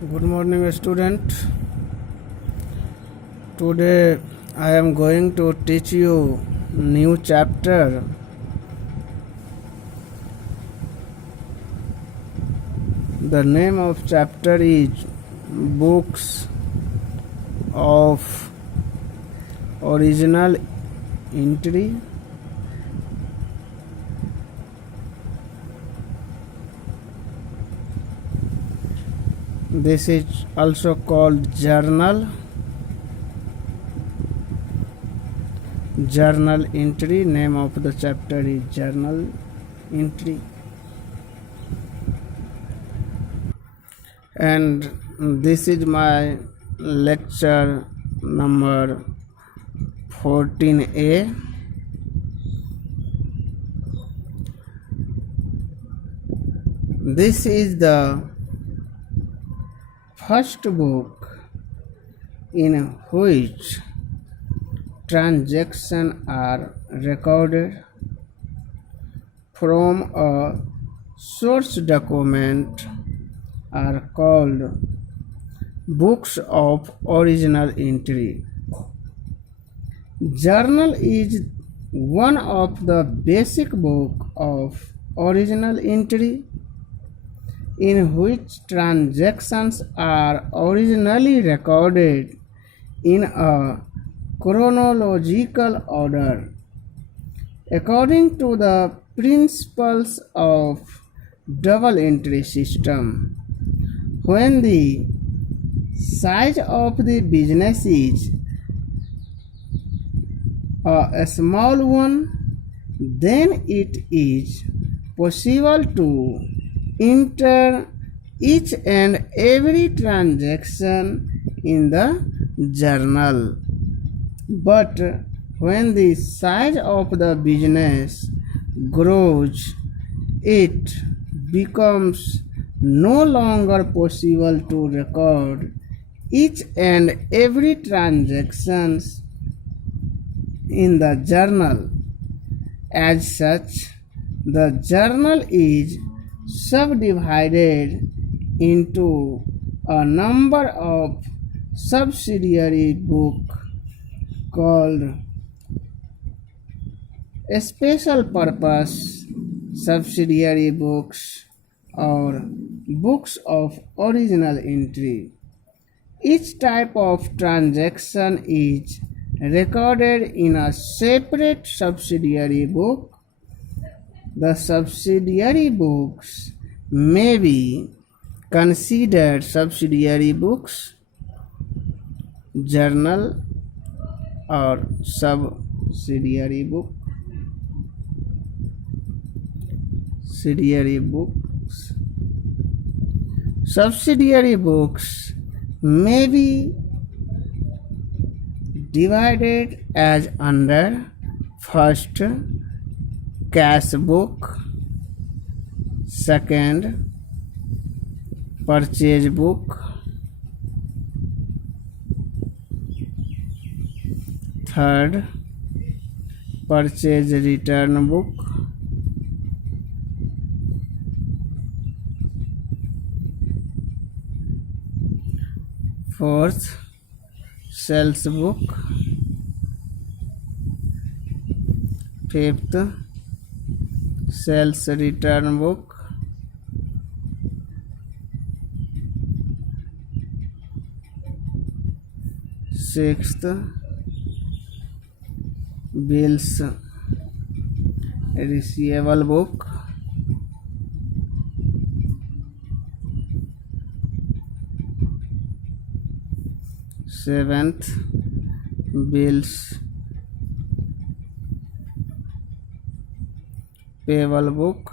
Good morning, student. Today I am going to teach you new chapter. The name of chapter is Books of Original Entry. This is also called journal entry. Name of the chapter is journal entry, and this is my lecture number 14A. This is the first book in which transactions are recorded from a source document are called books of original entry. Journal is one of the basic book of original entry in which transactions are originally recorded in a chronological order according to the principles of double entry system. When the size of the business is a small one, then it is possible to enter each and every transaction in the journal. But when the size of the business grows, it becomes no longer possible to record each and every transaction in the journal. As such, the journal is subdivided into a number of subsidiary books called special purpose subsidiary books or books of original entry. Each type of transaction is recorded in a separate subsidiary book. The subsidiary books may be considered subsidiary books, journal, or subsidiary book. Subsidiary books may be divided as under: first, cash book; second, purchase book; third, purchase return book; fourth, sales book; fifth, sales return book; sixth, bills receivable book; seventh, bills payable book;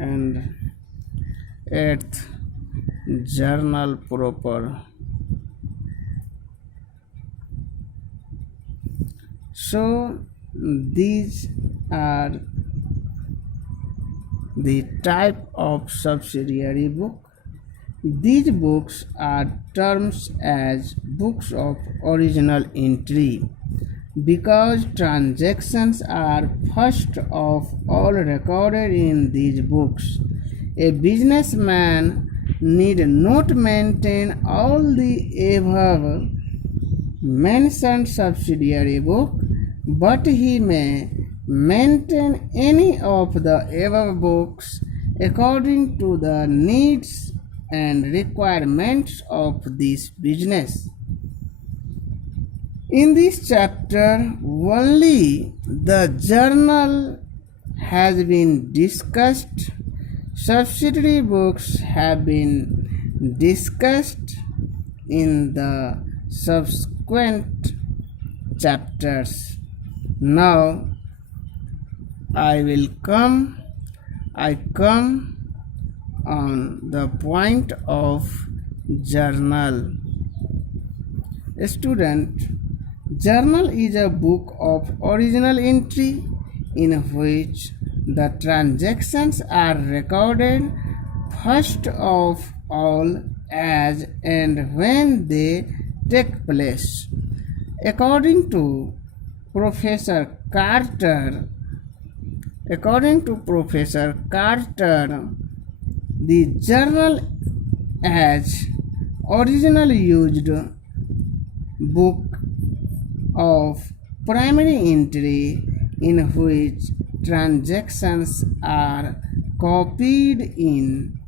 and eighth, journal proper. So these are the type of subsidiary book These books are termed as books of original entry because transactions are first of all recorded in these books. A businessman need not maintain all the above mentioned subsidiary book, but he may maintain any of the above books according to the needs and requirements of this business. In this chapter, only the journal has been discussed. Subsidiary books have been discussed in the subsequent chapters. Now I come on the point of journal. Student, journal is a book of original entry in which the transactions are recorded first of all as and when they take place. According to Professor Carter, the journal as originally used book of primary entry in which transactions are copied in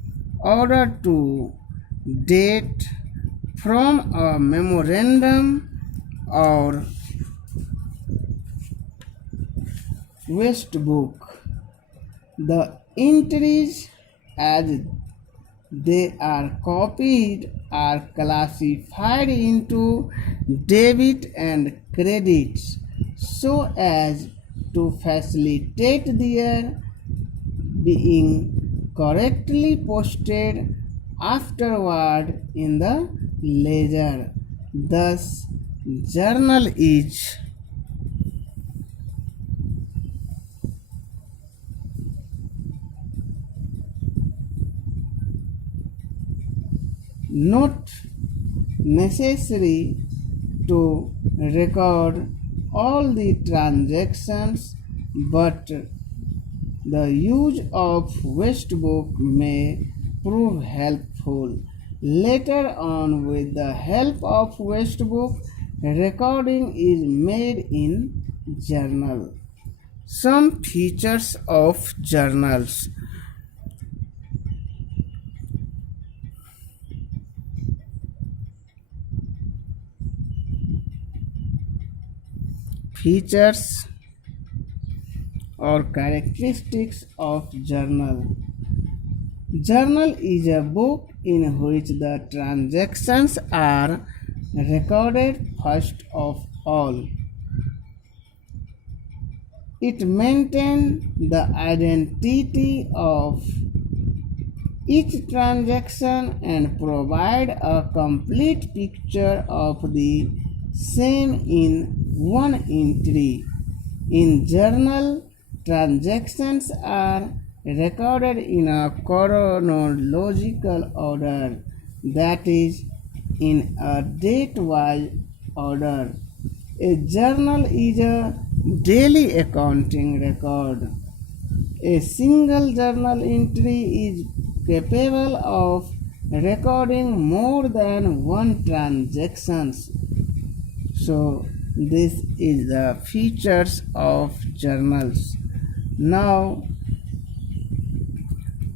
order to date from a memorandum or waste book. The entries as they are copied are classified into debit and credits so as to facilitate their being correctly posted afterward in the ledger. Thus, journal is not necessary to record all the transactions, but the use of waste book may prove helpful. Later on, with the help of waste book, recording is made in journal. Some features of journals. Features or characteristics of journal. Journal is a book in which the transactions are recorded first of all. It maintains the identity of each transaction and provide a complete picture of the same in one entry. In journal, transactions are recorded in a chronological order, that is, in a date-wise order. A journal is a daily accounting record. A single journal entry is capable of recording more than one transaction. So this is the features of journals. Now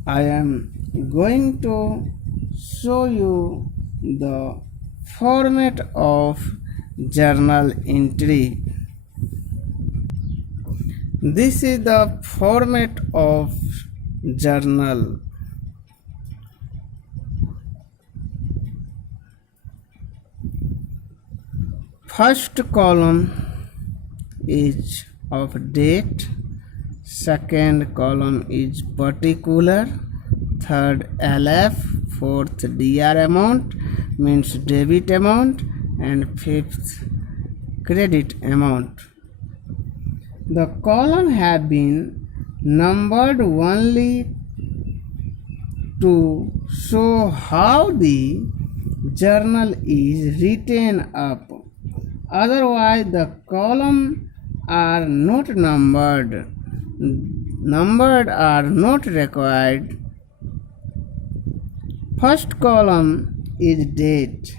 I am going to show you the format of journal entry. This is the format of journal. First column is of date, second column is particular, third LF, fourth DR amount means debit amount, and fifth credit amount. The column have been numbered only to show how the journal is written up. Otherwise, the columns are not numbered. Numbered are not required. First column is date.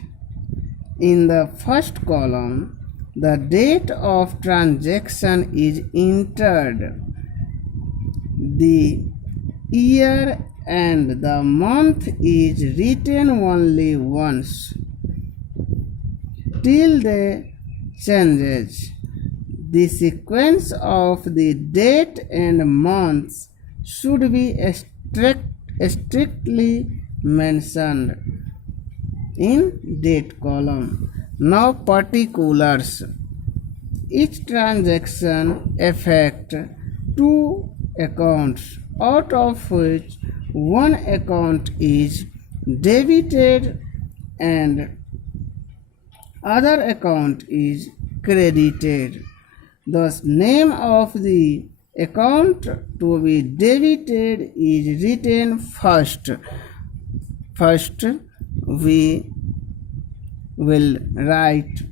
In the first column, the date of transaction is entered. The year and the month is written only once till the changes. The sequence of the date and months should be strictly mentioned in date column. Now particulars. Each transaction affects two accounts, out of which one account is debited and other account is credited. Thus, name of the account to be debited is written first. First, we will write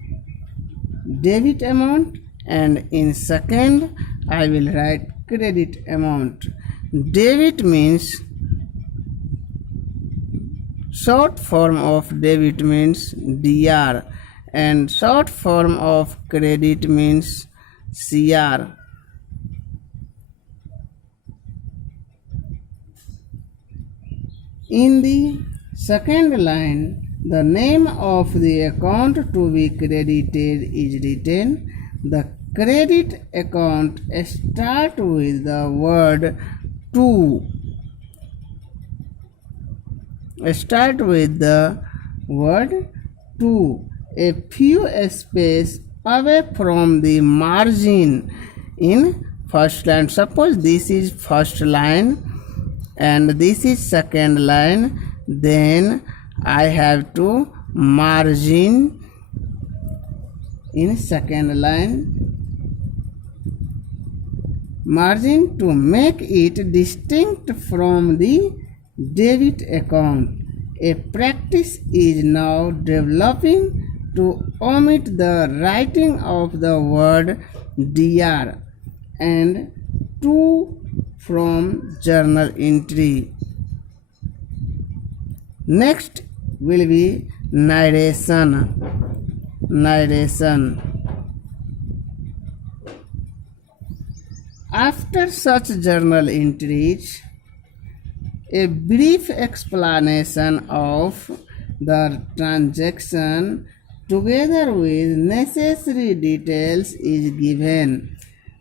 debit amount, and in second, I will write credit amount. Debit means short form of debit means DR, and short form of credit means CR. In the second line, the name of the account to be credited is written. The credit account starts with the word to. Start with the word to, a few spaces away from the margin in first line. Suppose this is first line and this is second line, then I have to margin in second line, margin to make it distinct from the debit account. A practice is now developing to omit the writing of the word DR and to from journal entry. Next will be narration. After such journal entries, a brief explanation of the transaction together with necessary details is given.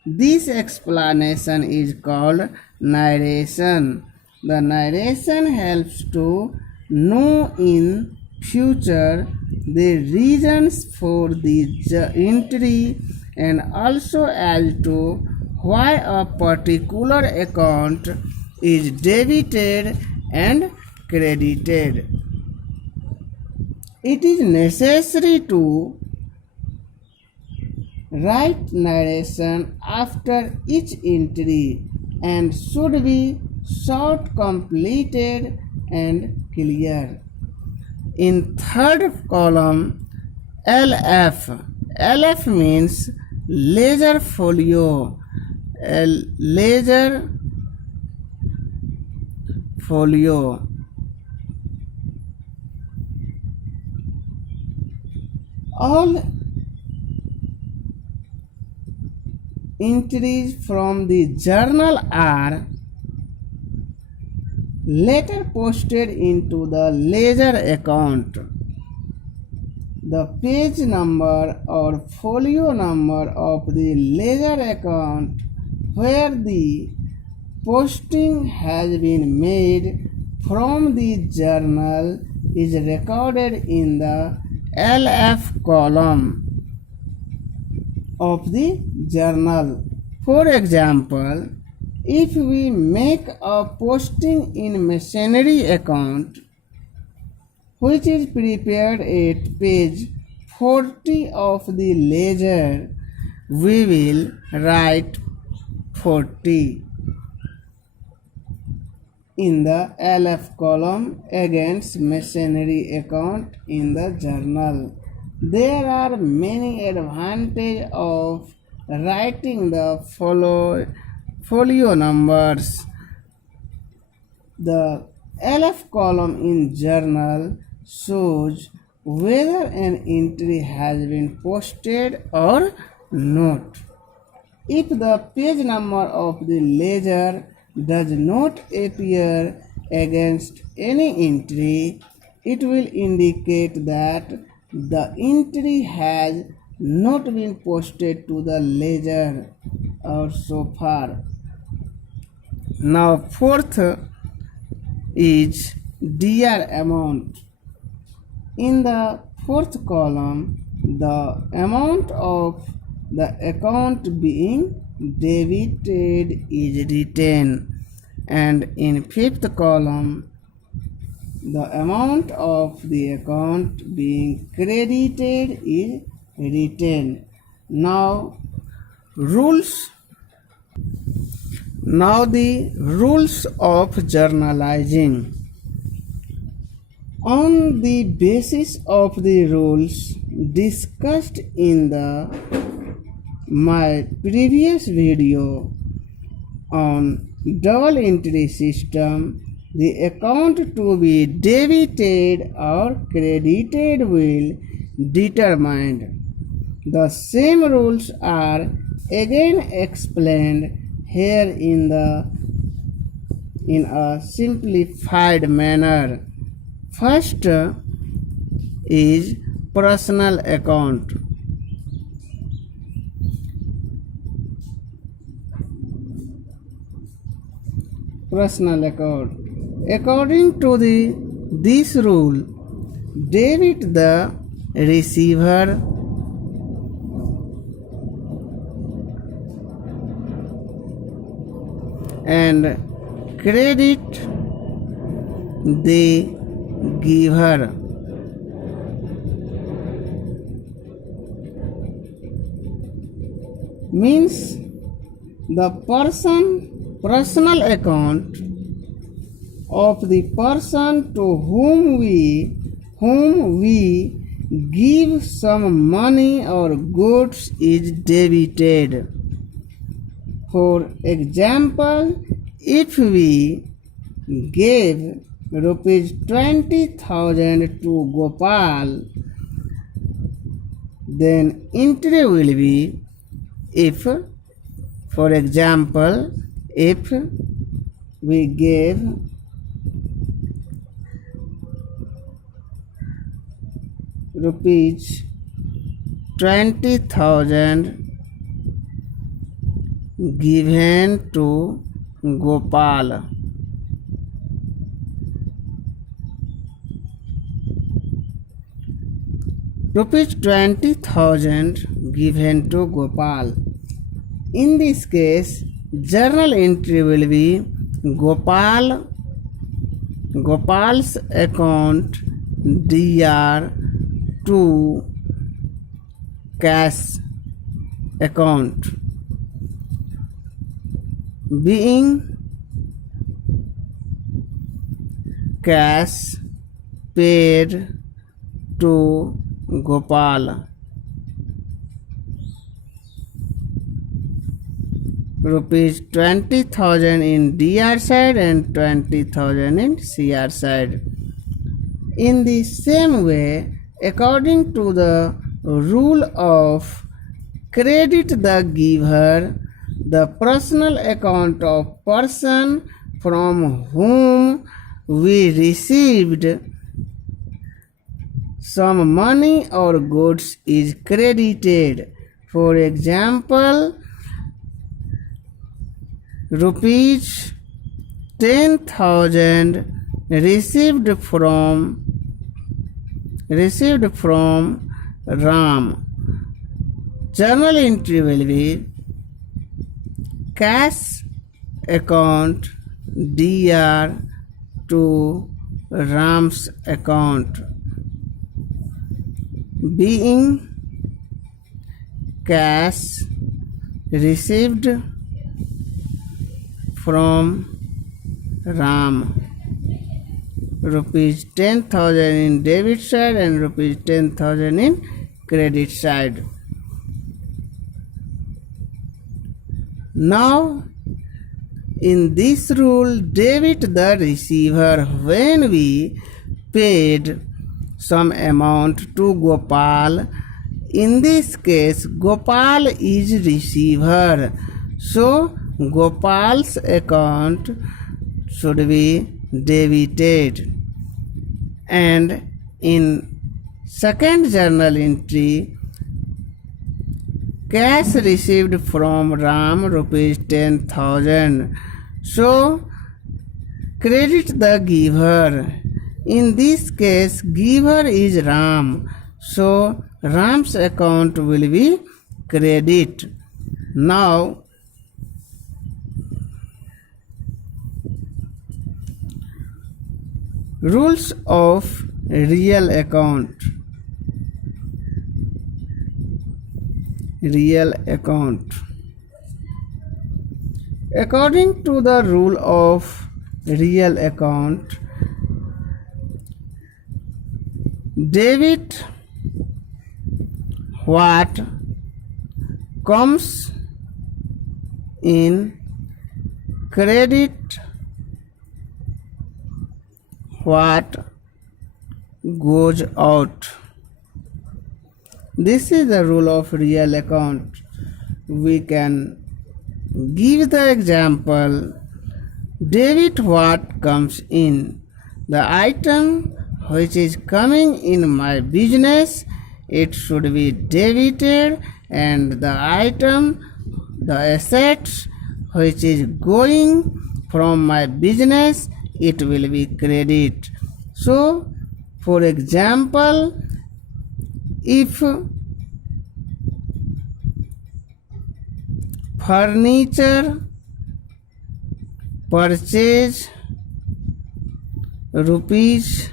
This explanation is called narration. The narration helps to know in future the reasons for the entry and also as to why a particular account is debited and credited. It is necessary to write narration after each entry and should be short, completed and clear. In third column, LF means ledger folio. Ledger folio. All entries from the journal are later posted into the ledger account. The page number or folio number of the ledger account where the posting has been made from the journal is recorded in the LF column of the journal. For example, if we make a posting in machinery account which is prepared at page 40 of the ledger, we will write 40. in the LF column against machinery account in the journal. There are many advantages of writing the folio numbers. The LF column in journal shows whether an entry has been posted or not. If the page number of the ledger does not appear against any entry, it will indicate that the entry has not been posted to the ledger or so far. Now fourth is DR amount. In the fourth column, the amount of the account being debited is written, and in fifth column, the amount of the account being credited is written. Now the rules of journalizing. On the basis of the rules discussed in my previous video on double entry system, the account to be debited or credited will determined. The same rules are again explained here in a simplified manner. First is personal account. Personal account. According to this rule, debit the receiver and credit the giver. Means the personal account of the person to whom we give some money or goods is debited. For example, if we gave rupees 20,000 to Gopal, then entry will be if, for example, if we gave rupees 20,000 given to Gopal, rupees 20,000 given to Gopal. In this case, journal entry will be Gopal's account DR to cash account, being cash paid to Gopal, rupees 20,000 in DR side and 20,000 in CR side. In the same way, according to the rule of credit the giver, the personal account of person from whom we received some money or goods is credited. For example, rupees 10,000 received from Ram. Journal entry will be cash account DR to Ram's account, being cash received from Ram. Rupees 10,000 in debit side and rupees 10,000 in credit side. Now in this rule, debit the receiver when we paid some amount to Gopal. In this case, Gopal is receiver. So Gopal's account should be debited. And in second journal entry, cash received from Ram rupees 10,000. So credit the giver. In this case, giver is Ram. So Ram's account will be credit. Now rules of real account. Real account. According to the rule of real account, debit what comes in, credit what goes out. This is the rule of real account. We can give the example. Debit what comes in. The item which is coming in my business, it should be debited, and the item, the assets which is going from my business, it will be credit. So for example, if furniture purchase rupees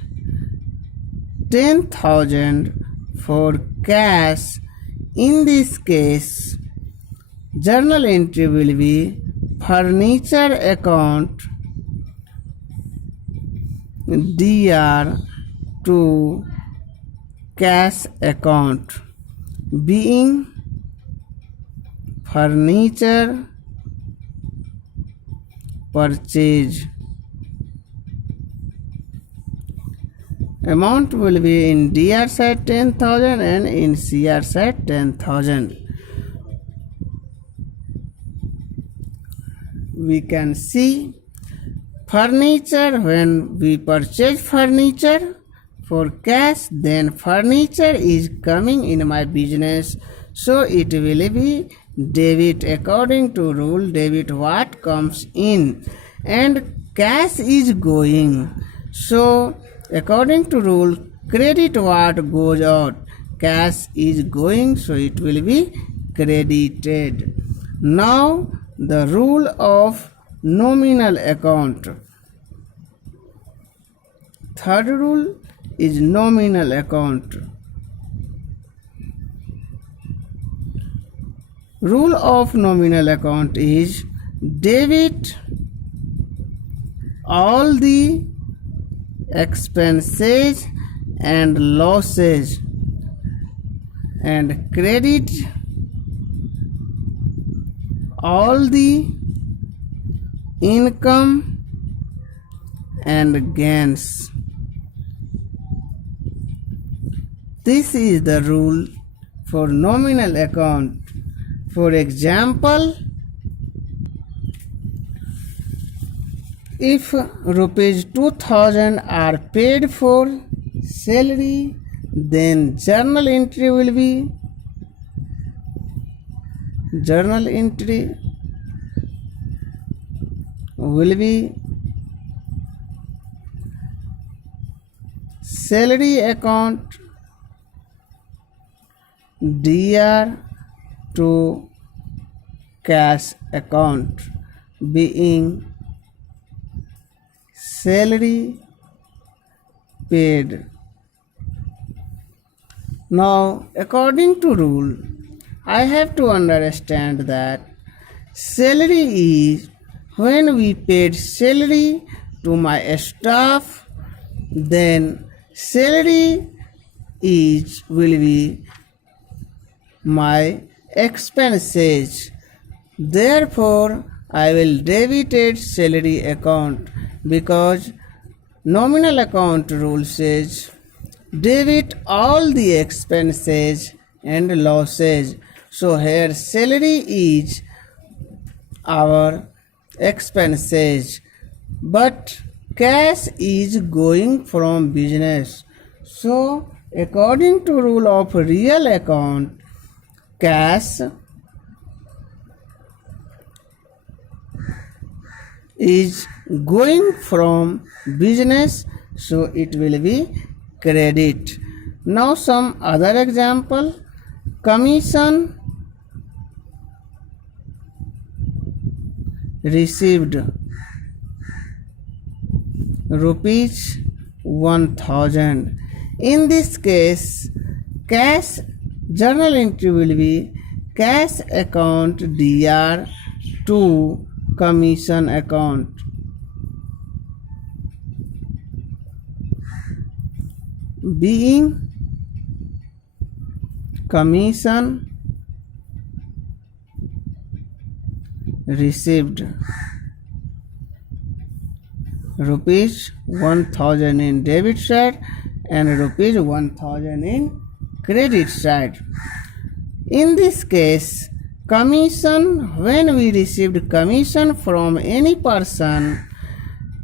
10,000 for cash, in this case journal entry will be furniture account DR to cash account, being furniture purchase. Amount will be in DR side 10,000 and in CR side 10,000. We can see furniture, when we purchase furniture for cash, then furniture is coming in my business, so it will be debit. According to rule, debit what comes in and cash is going. So according to rule, credit what goes out. Cash is going, so it will be credited. Now the rule of nominal account. Third rule is nominal account. Rule of nominal account is debit all the expenses and losses and credit all the income and gains. This is the rule for nominal account. For example, if rupees 2,000 are paid for salary, then journal entry will be salary account DR to cash account, being salary paid. Now according to rule, I have to understand that salary is when we paid salary to my staff, then salary will be my expenses. Therefore, I will debit salary account because nominal account rule says debit all the expenses and losses. So here salary is our expenses, but cash is going from business. So according to rule of real account, cash is going from business, so it will be credit. Now some other example. Commission received rupees 1000. In this case, cash journal entry will be cash account DR to commission account. Being commission received rupees 1000 in debit side and rupees 1000 in credit side. In this case, commission, when we received commission from any person,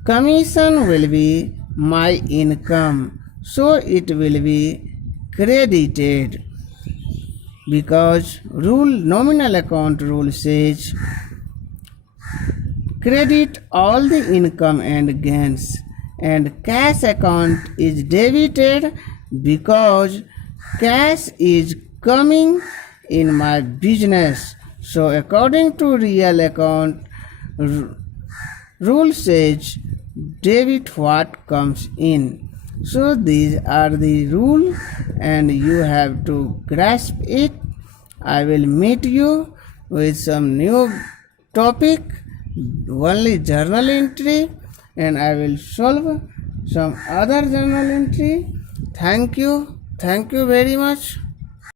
commission will be my income, so it will be credited because nominal account rule says credit all the income and gains, and cash account is debited because cash is coming in my business. So according to real account rule says debit what comes in. So these are the rule and you have to grasp it. I will meet you with some new topic, only journal entry, and I will solve some other journal entry. Thank you very much.